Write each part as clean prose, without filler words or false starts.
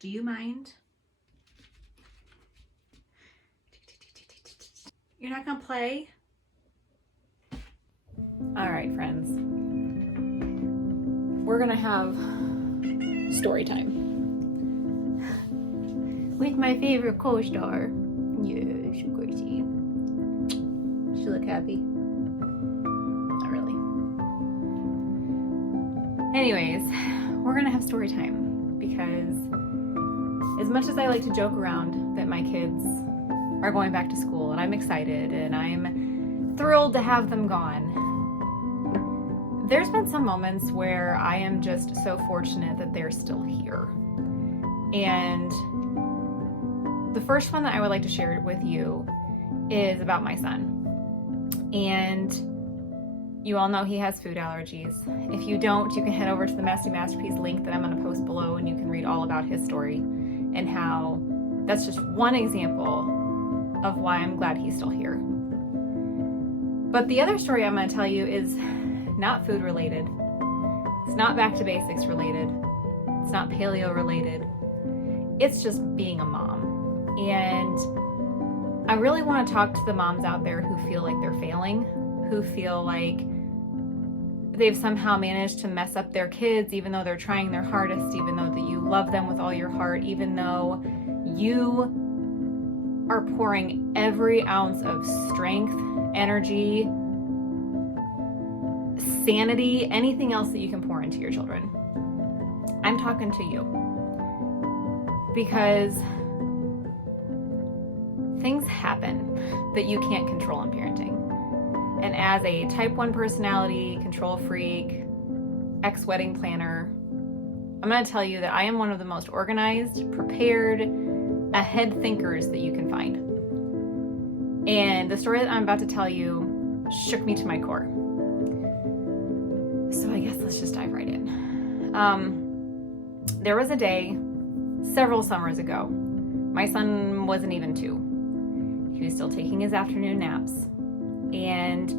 Do you mind? You're not gonna play? All right, friends. We're gonna have story time. With my favorite co-star. Yeah, she's crazy. She look happy? Not really. Anyways, we're gonna have story time because as much as I like to joke around that my kids are going back to school and I'm excited and I'm thrilled to have them gone, there's been some moments where I am just so fortunate that they're still here. And the first one that I would like to share with you is about my son. And you all know he has food allergies. If you don't, you can head over to the Messy Masterpiece link that I'm going to post below and you can read all about his story and how that's just one example of why I'm glad he's still here. But the other story I'm going to tell you is not food related. It's not back to basics related. It's not paleo related. It's just being a mom. And I really want to talk to the moms out there who feel like they're failing, who feel like they've somehow managed to mess up their kids, even though they're trying their hardest, even though that you love them with all your heart, even though you are pouring every ounce of strength, energy, sanity, anything else that you can pour into your children. I'm talking to you because things happen that you can't control in parenting. And as a type 1 personality, control freak, ex-wedding planner, I'm going to tell you that I am one of the most organized, prepared, ahead thinkers that you can find. And the story that I'm about to tell you shook me to my core. So I guess let's just dive right in. There was a day several summers ago. My son wasn't even 2. He was still taking his afternoon naps. And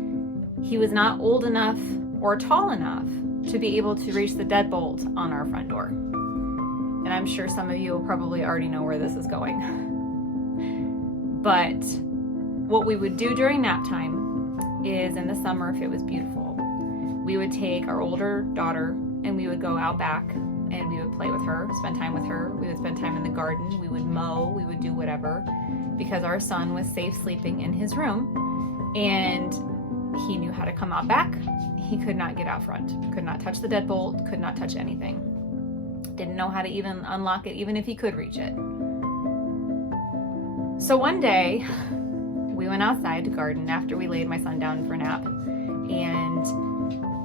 he was not old enough or tall enough to be able to reach the deadbolt on our front door. And I'm sure some of you will probably already know where this is going. But what we would do during nap time is, in the summer, if it was beautiful, we would take our older daughter and we would go out back and we would play with her, spend time with her. We would spend time in the garden. We would mow. We would do whatever, because our son was safe sleeping in his room. And he knew how to come out back. He could not get out front, could not touch the deadbolt, could not touch anything. Didn't know how to even unlock it, even if he could reach it. So one day, we went outside to garden after we laid my son down for a nap. And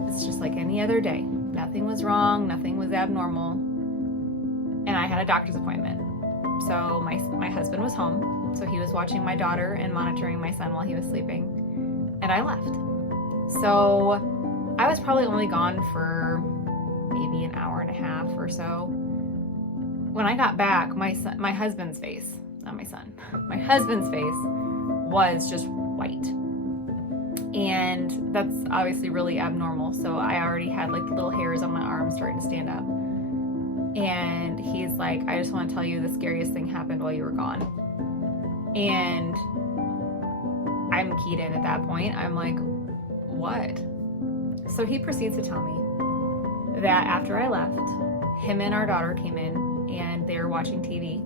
it's just like any other day. Nothing was wrong, nothing was abnormal. And I had a doctor's appointment. So my husband was home. So he was watching my daughter and monitoring my son while he was sleeping. And I left. So I was probably only gone for maybe an hour and a half or so. When I got back, my husband's face, not my son, my husband's face was just white. And that's obviously really abnormal. So I already had like the little hairs on my arms starting to stand up. And he's like, I just want to tell you the scariest thing happened while you were gone. And I'm keyed in at that point. I'm like, what? So he proceeds to tell me that after I left, him and our daughter came in and they were watching TV.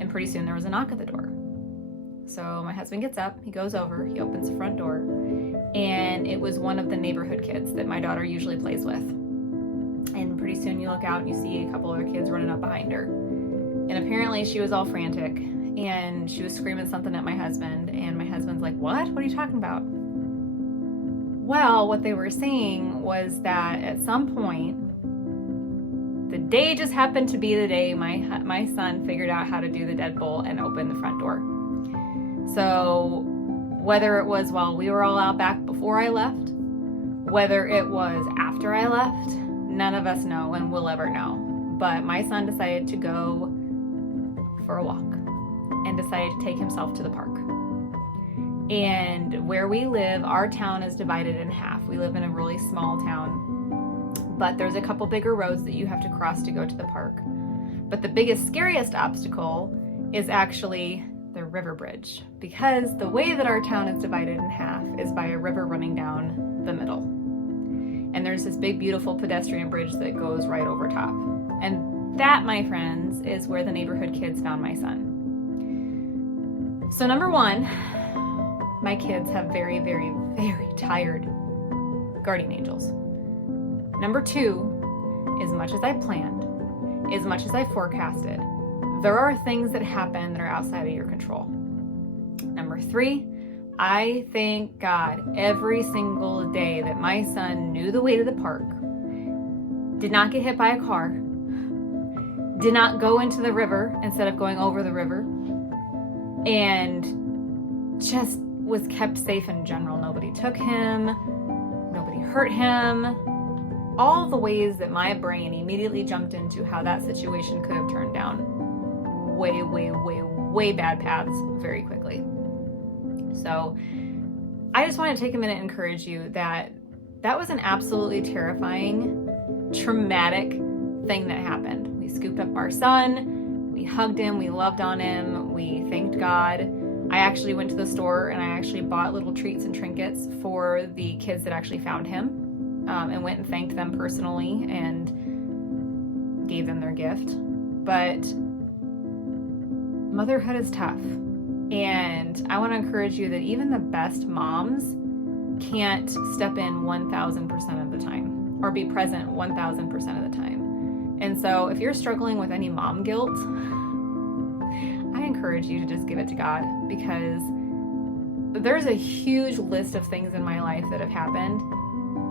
And pretty soon there was a knock at the door. So my husband gets up, he goes over, he opens the front door, and it was one of the neighborhood kids that my daughter usually plays with. And pretty soon you look out and you see a couple other kids running up behind her. And apparently she was all frantic and she was screaming something at my husband, and my husband's like, what? What are you talking about? Well, what they were saying was that at some point, the day just happened to be the day my son figured out how to do the deadbolt and open the front door. So whether it was while we were all out back before I left, whether it was after I left, none of us know and will ever know. But my son decided to go for a walk and decided to take himself to the park. And where we live, our town is divided in half. We live in a really small town, but there's a couple bigger roads that you have to cross to go to the park. But the biggest, scariest obstacle is actually the river bridge, because the way that our town is divided in half is by a river running down the middle. And there's this big, beautiful pedestrian bridge that goes right over top. And that, my friends, is where the neighborhood kids found my son. So number one, my kids have very, very, very tired guardian angels. Number two, as much as I planned, as much as I forecasted, there are things that happen that are outside of your control. Number three, I thank God every single day that my son knew the way to the park, did not get hit by a car, did not go into the river instead of going over the river, and just was kept safe in general. Nobody took him, nobody hurt him. All the ways that my brain immediately jumped into how that situation could have turned down way, way, way, way bad paths very quickly. So I just want to take a minute and encourage you that that was an absolutely terrifying, traumatic thing that happened. We scooped up our son, we hugged him, we loved on him, we thanked God. I actually went to the store and I actually bought little treats and trinkets for the kids that actually found him, and went and thanked them personally and gave them their gift. But motherhood is tough. And I want to encourage you that even the best moms can't step in 1,000% of the time or be present 1,000% of the time. And so if you're struggling with any mom guilt, I encourage you to just give it to God, because there's a huge list of things in my life that have happened,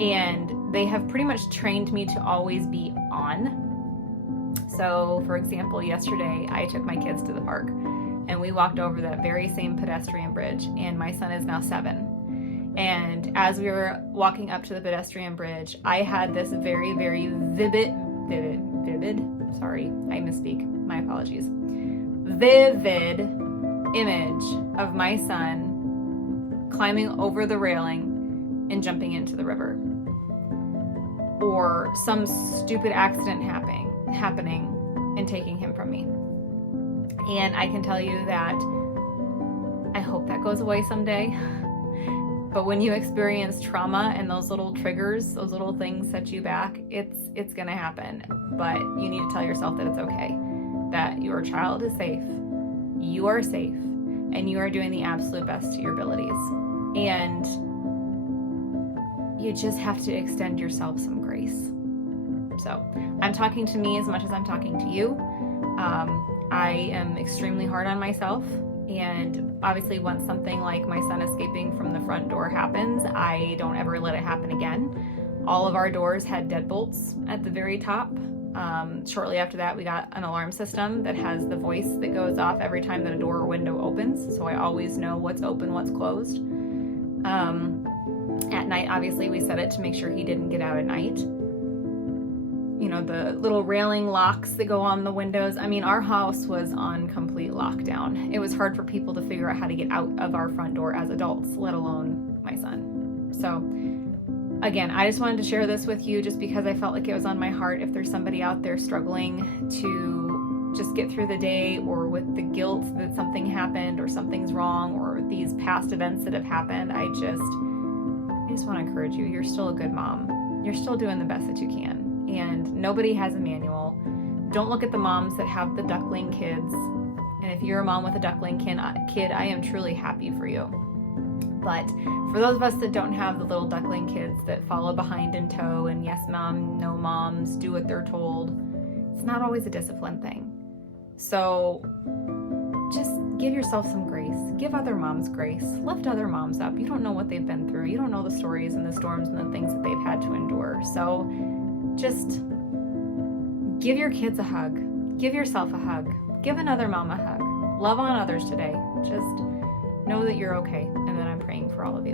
and they have pretty much trained me to always be on. So, for example, yesterday I took my kids to the park and we walked over that very same pedestrian bridge, and my son is now 7. And as we were walking up to the pedestrian bridge, I had this very, very vivid, sorry, I misspeak, my apologies, vivid image of my son climbing over the railing and jumping into the river, or some stupid accident happening and taking him from me. And I can tell you that I hope that goes away someday. But when you experience trauma and those little triggers, those little things set you back, it's gonna happen. But you need to tell yourself that it's okay, that your child is safe, you are safe, and you are doing the absolute best to your abilities. And you just have to extend yourself some grace. So I'm talking to me as much as I'm talking to you. I am extremely hard on myself, and obviously once something like my son escaping from the front door happens, I don't ever let it happen again. All of our doors had deadbolts at the very top. Shortly after that, we got an alarm system that has the voice that goes off every time that a door or window opens, so I always know what's open, what's closed. At night, obviously, we set it to make sure he didn't get out at night. You know, the little railing locks that go on the windows. I mean, our house was on complete lockdown. It was hard for people to figure out how to get out of our front door as adults, let alone my son. So again, I just wanted to share this with you just because I felt like it was on my heart. If there's somebody out there struggling to just get through the day, or with the guilt that something happened or something's wrong, or these past events that have happened, I just want to encourage you. You're still a good mom. You're still doing the best that you can. And nobody has a manual. Don't look at the moms that have the duckling kids. And if you're a mom with a duckling kid, I am truly happy for you. But for those of us that don't have the little duckling kids that follow behind in tow, and yes mom, no moms, do what they're told, it's not always a discipline thing. So just give yourself some grace. Give other moms grace. Lift other moms up. You don't know what they've been through. You don't know the stories and the storms and the things that they've had to endure. So just give your kids a hug. Give yourself a hug. Give another mom a hug. Love on others today. Just know that you're okay, and that I'm praying for all of you.